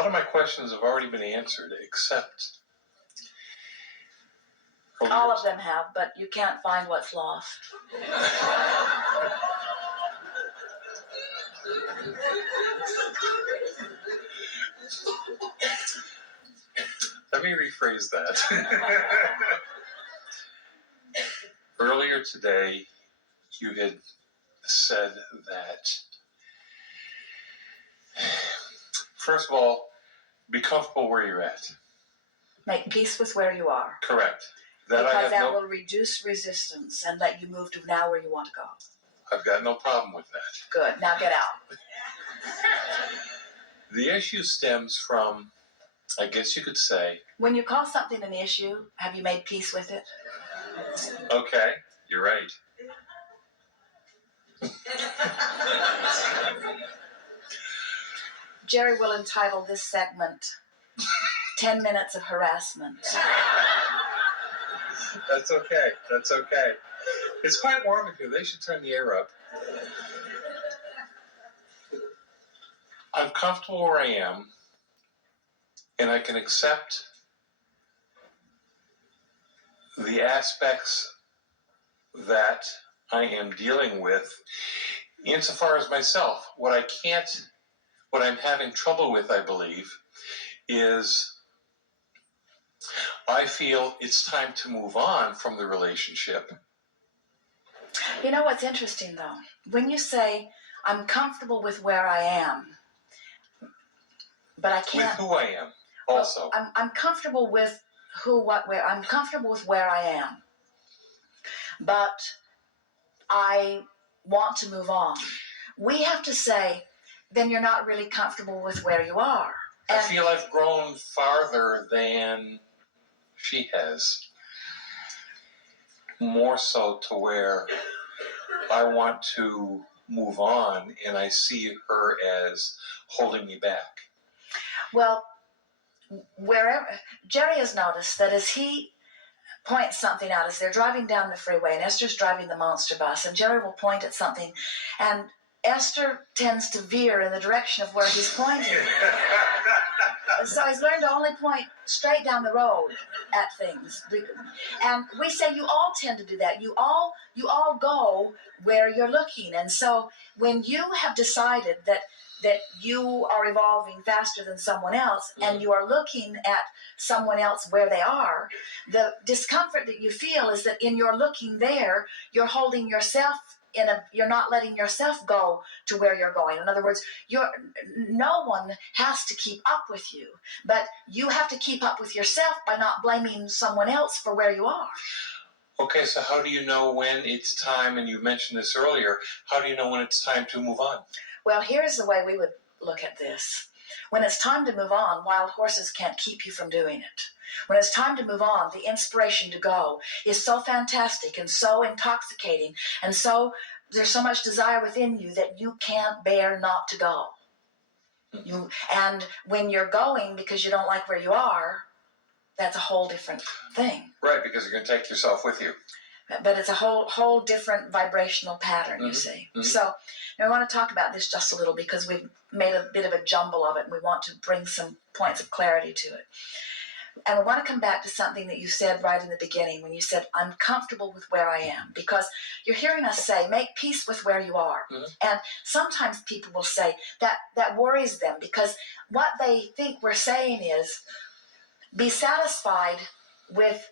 lot of my questions have already been answered, except... All of them have, but you can't find what's lost. Let me rephrase that. Earlier today, you had said that, first of all, be comfortable where you're at. Make peace with where you are. Correct. Because that will reduce resistance and let you move to now where you want to go. I've got no problem with that. Good. Now get out. The issue stems from, I guess you could say... When you call something an issue, have you made peace with it? Okay, you're right. Jerry will entitle this segment 10 Minutes of Harassment. That's okay. That's okay. It's quite warm in here. They should turn the air up. I'm comfortable where I am, and I can accept the aspects that I am dealing with insofar as myself. What I'm having trouble with, I believe, is I feel it's time to move on from the relationship. You know what's interesting, though? When you say, I'm comfortable with where I am, but I can't... With who I am, also. Well, I'm comfortable with where. I'm comfortable with where I am. But I want to move on. We have to say, then you're not really comfortable with where you are. And I feel I've grown farther than she has. More so to where I want to move on, and I see her as holding me back. Well, wherever Jerry has noticed that as he points something out, as they're driving down the freeway, and Esther's driving the monster bus, and Jerry will point at something, and Esther tends to veer in the direction of where he's pointing. So he's learned to only point straight down the road at things. And we say you all tend to do that. You all go where you're looking. And so when you have decided that you are evolving faster than someone else, and you are looking at someone else where they are, the discomfort that you feel is that in your looking there, you're holding yourself you're not letting yourself go to where you're going. In other words, no one has to keep up with you, but you have to keep up with yourself by not blaming someone else for where you are. Okay, so how do you know when it's time, and you mentioned this earlier, how do you know when it's time to move on? Well, here's the way we would look at this. When it's time to move on, wild horses can't keep you from doing it. When it's time to move on, the inspiration to go is so fantastic and so intoxicating, and so there's so much desire within you that you can't bear not to go. And when you're going because you don't like where you are, that's a whole different thing. Right, because you're going to take yourself with you. But it's a whole different vibrational pattern, you see. Mm-hmm. So now I want to talk about this just a little because we've made a bit of a jumble of it, and we want to bring some points of clarity to it. And I want to come back to something that you said right in the beginning when you said, I'm comfortable with where I am. Because you're hearing us say, make peace with where you are. Mm-hmm. And sometimes people will say that worries them, because what they think we're saying is, be satisfied with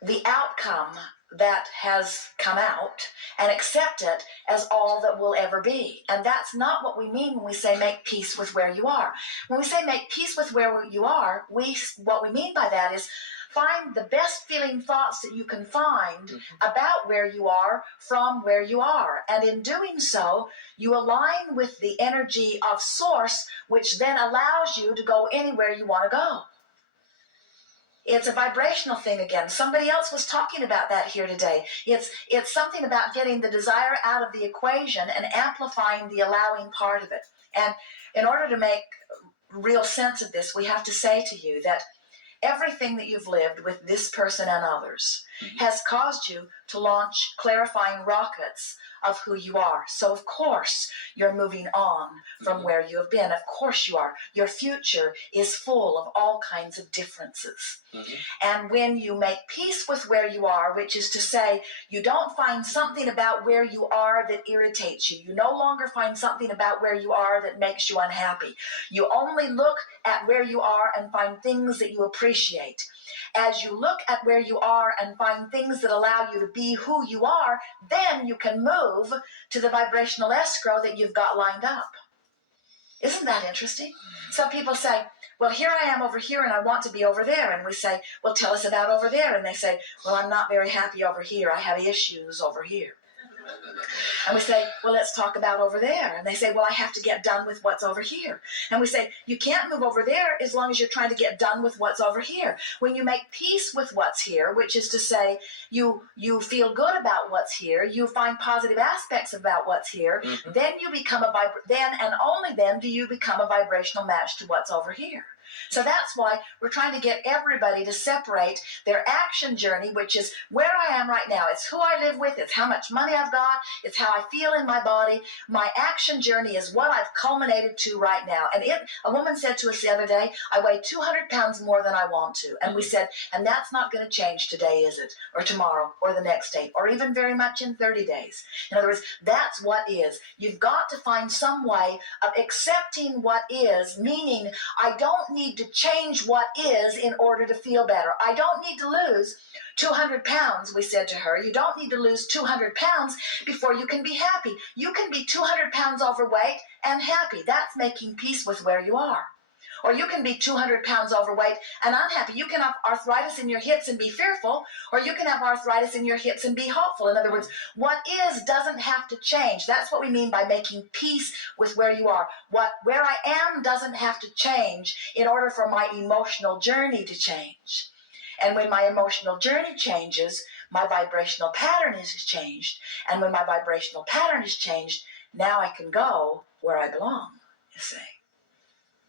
the outcome that has come out and accept it as all that will ever be. And that's not what we mean when we say make peace with where you are. When we say make peace with where you are, what we mean by that is find the best feeling thoughts that you can find about where you are from where you are. And in doing so, you align with the energy of Source, which then allows you to go anywhere you want to go. It's a vibrational thing again. Somebody else was talking about that here today. It's something about getting the desire out of the equation and amplifying the allowing part of it. And in order to make real sense of this, we have to say to you that everything that you've lived with this person and others has caused you to launch clarifying rockets of who you are. So of course you're moving on from where you have been. Of course you are. Your future is full of all kinds of differences. And when you make peace with where you are, which is to say, you don't find something about where you are that irritates you. You no longer find something about where you are that makes you unhappy. You only look at where you are and find things that you appreciate. As you look at where you are and find things that allow you to be who you are, then you can move to the vibrational escrow that you've got lined up. Isn't that interesting? Some people say, well, here I am over here and I want to be over there. And we say, well, tell us about over there. And they say, well, I'm not very happy over here. I have issues over here. And we say, well, let's talk about over there. And they say, well, I have to get done with what's over here. And we say, you can't move over there as long as you're trying to get done with what's over here. When you make peace with what's here, which is to say you feel good about what's here, you find positive aspects about what's here, then you become then and only then do you become a vibrational match to what's over here. So that's why we're trying to get everybody to separate their action journey, which is where I am right now. It's who I live with. It's how much money I've got. It's how I feel in my body. My action journey is what I've culminated to right now. And a woman said to us the other day, I weigh 200 pounds more than I want to. And we said, and that's not going to change today, is it? Or tomorrow, or the next day, or even very much in 30 days. In other words, that's what is. You've got to find some way of accepting what is, meaning I don't need to change what is in order to feel better. I don't need to lose 200 pounds, we said to her. You don't need to lose 200 pounds before you can be happy. You can be 200 pounds overweight and happy. That's making peace with where you are. Or you can be 200 pounds overweight and unhappy. You can have arthritis in your hips and be fearful, or you can have arthritis in your hips and be hopeful. In other words, what is doesn't have to change. That's what we mean by making peace with where you are. Where I am doesn't have to change in order for my emotional journey to change. And when my emotional journey changes, my vibrational pattern is changed. And when my vibrational pattern is changed, now I can go where I belong, you see.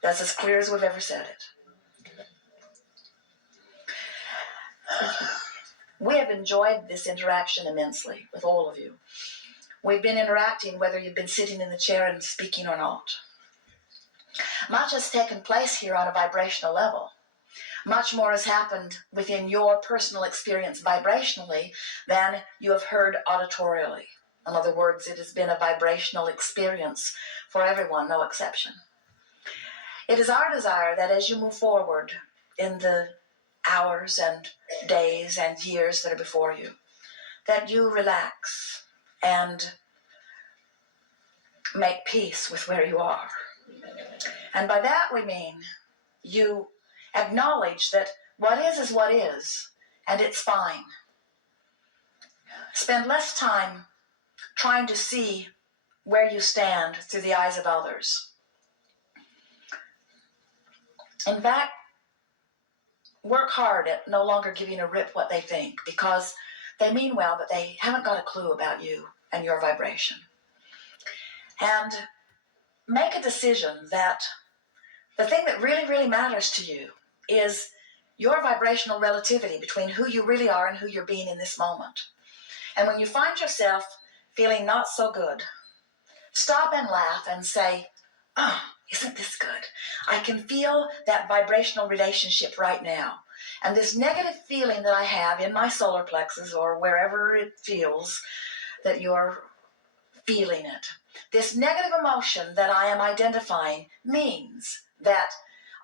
That's as clear as we've ever said it. We have enjoyed this interaction immensely with all of you. We've been interacting whether you've been sitting in the chair and speaking or not. Much has taken place here on a vibrational level. Much more has happened within your personal experience vibrationally than you have heard auditorially. In other words, it has been a vibrational experience for everyone, no exception. It is our desire that as you move forward in the hours and days and years that are before you, that you relax and make peace with where you are. And by that we mean you acknowledge that what is what is, and it's fine. Spend less time trying to see where you stand through the eyes of others. In fact, work hard at no longer giving a rip what they think, because they mean well, but they haven't got a clue about you and your vibration. And make a decision that the thing that really, really matters to you is your vibrational relativity between who you really are and who you're being in this moment. And when you find yourself feeling not so good, stop and laugh and say, oh, isn't this good? I can feel that vibrational relationship right now. And this negative feeling that I have in my solar plexus or wherever it feels that you're feeling it, this negative emotion that I am identifying means that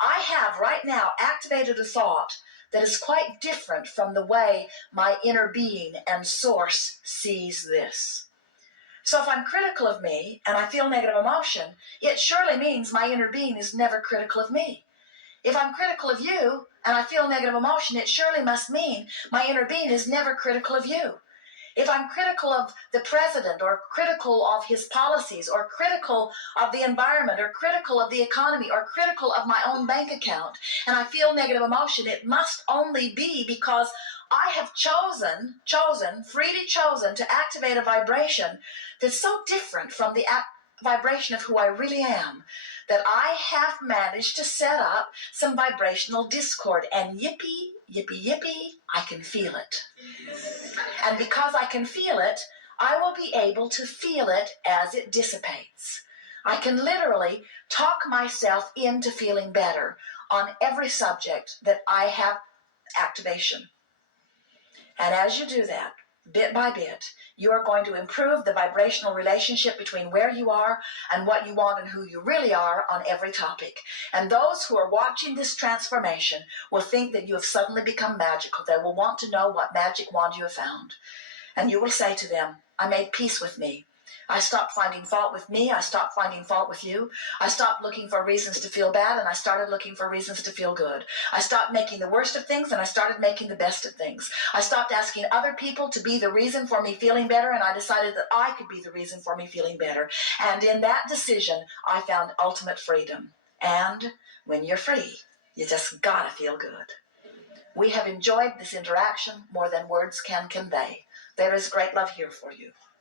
I have right now activated a thought that is quite different from the way my inner being and source sees this. So if I'm critical of me and I feel negative emotion, it surely means my inner being is never critical of me. If I'm critical of you and I feel negative emotion, it surely must mean my inner being is never critical of you. If I'm critical of the president or critical of his policies or critical of the environment or critical of the economy or critical of my own bank account and I feel negative emotion, it must only be because I have freely chosen to activate a vibration that's so different from the vibration of who I really am, that I have managed to set up some vibrational discord, and yippee, yippee, yippee, I can feel it. And because I can feel it, I will be able to feel it as it dissipates. I can literally talk myself into feeling better on every subject that I have activation. And as you do that, bit by bit, you are going to improve the vibrational relationship between where you are and what you want and who you really are on every topic. And those who are watching this transformation will think that you have suddenly become magical. They will want to know what magic wand you have found. And you will say to them, I made peace with me. I stopped finding fault with me. I stopped finding fault with you. I stopped looking for reasons to feel bad, and I started looking for reasons to feel good. I stopped making the worst of things, and I started making the best of things. I stopped asking other people to be the reason for me feeling better, and I decided that I could be the reason for me feeling better. And in that decision, I found ultimate freedom. And when you're free, you just gotta feel good. We have enjoyed this interaction more than words can convey. There is great love here for you.